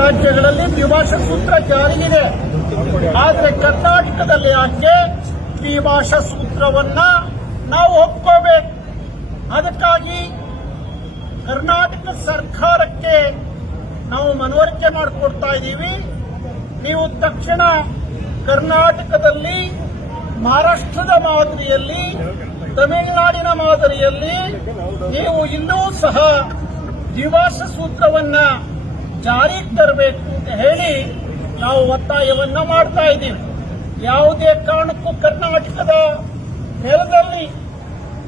ರಾಜ್ಯಗಳಲ್ಲಿ ದ್ವಿಭಾಷಾ ಸೂತ್ರ ಜಾರಿಗಿದೆ. ಆದರೆ ಕರ್ನಾಟಕದಲ್ಲಿ ಯಾಕೆ ದ್ವಿಭಾಷಾ ಸೂತ್ರವನ್ನ ನಾವು ಒಪ್ಕೋಬೇಕು? ಅದಕ್ಕಾಗಿ ಕರ್ನಾಟಕ ಸರ್ಕಾರಕ್ಕೆ ನಾವು ಮನವರಿಕೆ ಮಾಡಿಕೊಡ್ತಾ ಇದ್ದೀವಿ. ನೀವು ತಕ್ಷಣ ಕರ್ನಾಟಕದಲ್ಲಿ ಮಹಾರಾಷ್ಟ್ರದ ಮಾದರಿಯಲ್ಲಿ, ತಮಿಳುನಾಡಿನ ಮಾದರಿಯಲ್ಲಿ ನೀವು ಇನ್ನೂ ಸಹ ದ್ವಿಭಾಷಾ ಸೂತ್ರವನ್ನ ಜಾರಿಗೆ ತರಬೇಕು ಅಂತ ಹೇಳಿ ನಾವು ಒತ್ತಾಯವನ್ನ ಮಾಡ್ತಾ ಇದ್ದೀವಿ. ಯಾವುದೇ ಕಾರಣಕ್ಕೂ ಕರ್ನಾಟಕದ ನೆಲದಲ್ಲಿ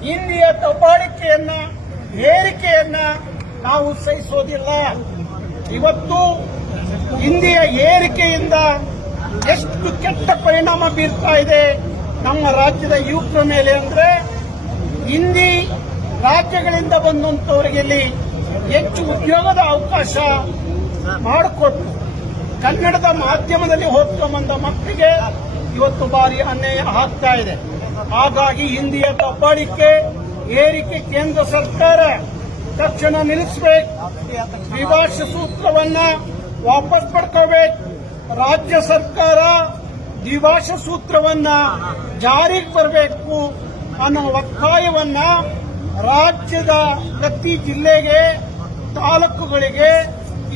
ಹಿಂದಿಯ ದಬ್ಬಾಳಿಕೆಯನ್ನ ಏರಿಕೆಯನ್ನ ನಾವು ಸಹಿಸೋದಿಲ್ಲ. ಇವತ್ತು ಹಿಂದಿಯ ಏರಿಕೆಯಿಂದ ಎಷ್ಟು ಕೆಟ್ಟ ಪರಿಣಾಮ ಬೀರ್ತಾ ಇದೆ ನಮ್ಮ ರಾಜ್ಯದ ಯುವಕರ ಮೇಲೆ ಅಂದ್ರೆ ಹಿಂದಿ ರಾಜ್ಯಗಳಿಂದ ಬಂದಂತವರಿಗೆ ಹೆಚ್ಚು ಉದ್ಯೋಗದ ಅವಕಾಶ ಮಾಡಿಕೊಟ್ಟು ಕನ್ನಡದ ಮಾಧ್ಯಮದಲ್ಲಿ ಹೋಗ್ಕೊಂಬಂದ ಮಕ್ಕಳಿಗೆ ಇವತ್ತು ಬಾರಿ ಅನ್ಯಾಯ ಆಗ್ತಾ ಇದೆ. ಹಾಗಾಗಿ ಹಿಂದಿಯ ದಬ್ಬಾಳಿಕೆ, ಏರಿಕೆ ಕೇಂದ್ರ ಸರ್ಕಾರ ತಕ್ಷಣ ನಿಲ್ಲಿಸಬೇಕು. ದ್ವಿಭಾಷ ಸೂತ್ರವನ್ನ ವಾಪಸ್ ಪಡ್ಕೋಬೇಕು. ರಾಜ್ಯ ಸರ್ಕಾರ ದ್ವಿಭಾಷಾ ಸೂತ್ರವನ್ನ ಜಾರಿಗೆ ಬರಬೇಕು ಅನ್ನೋ ಒತ್ತಾಯವನ್ನ ರಾಜ್ಯದ ಪ್ರತಿ ಜಿಲ್ಲೆಗೆ, ತಾಲೂಕುಗಳಿಗೆ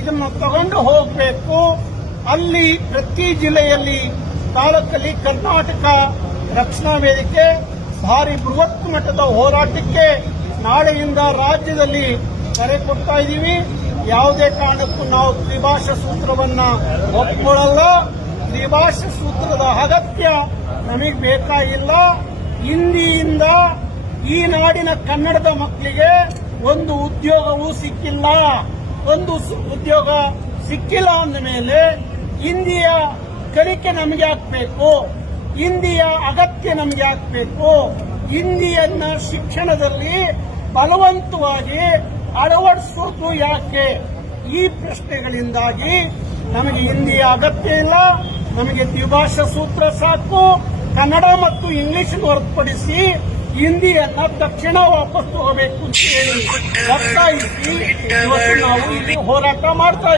ಇದನ್ನು ತಗೊಂಡು ಹೋಗಬೇಕು. ಅಲ್ಲಿ ಪ್ರತಿ ಜಿಲ್ಲೆಯಲ್ಲಿ ತಾಲೂಕಲ್ಲಿ ಕರ್ನಾಟಕ ರಕ್ಷಣಾ ವೇದಿಕೆ ಭಾರಿ ಬೃಹತ್ ಮಟ್ಟದ ಹೋರಾಟಕ್ಕೆ ನಾಳೆಯಿಂದ ರಾಜ್ಯದಲ್ಲಿ ಕರೆ ಕೊಡ್ತಾ ಇದ್ದೀವಿ. ಯಾವುದೇ ಕಾರಣಕ್ಕೂ ನಾವು ತ್ರಿಭಾಷಾ ಸೂತ್ರವನ್ನ ಒಪ್ಕೊಳ್ಳಲ್ಲ. ತ್ರಿಭಾಷಾ ಸೂತ್ರದ ಅಗತ್ಯ ನಮಗೆ ಬೇಕಾಗಿಲ್ಲ. ಹಿಂದಿಯಿಂದ ಈ ನಾಡಿನ ಕನ್ನಡದ ಮಕ್ಕಳಿಗೆ ಒಂದು ಉದ್ಯೋಗವೂ ಸಿಕ್ಕಿಲ್ಲ. ಒಂದು ಉದ್ಯೋಗ ಸಿಕ್ಕಿಲ್ಲ ಅಂದ ಮೇಲೆ ಹಿಂದಿಯ ಕಲಿಕೆ ನಮಗೆ ಹಾಕ್ಬೇಕು ಹಿಂದಿಯ ಅಗತ್ಯ ನಮಗೆ ಹಾಕ್ಬೇಕು ಹಿಂದಿಯನ್ನ ಶಿಕ್ಷಣದಲ್ಲಿ ಬಲವಂತವಾಗಿ ಅಳವಡಿಸೋದು ಯಾಕೆ? ಈ ಪ್ರಶ್ನೆಗಳಿಂದಾಗಿ ನಮಗೆ ಹಿಂದಿಯ ಅಗತ್ಯ ಇಲ್ಲ, ನಮಗೆ ದ್ವಿಭಾಷಾ ಸೂತ್ರ ಸಾಕು, ಕನ್ನಡ ಮತ್ತು ಇಂಗ್ಲಿಷ್ ಹೊರತುಪಡಿಸಿ ಹಿಂದಿಯನ್ನ ತಕ್ಷಣ ವಾಪಸ್ ತಗೋಬೇಕು ಅಂತ ಹೇಳಿ. ಒತ್ತಾಯಿಸಿ ಇವತ್ತು ನಾವು ಇಲ್ಲಿ ಹೋರಾಟ ಮಾಡ್ತಾ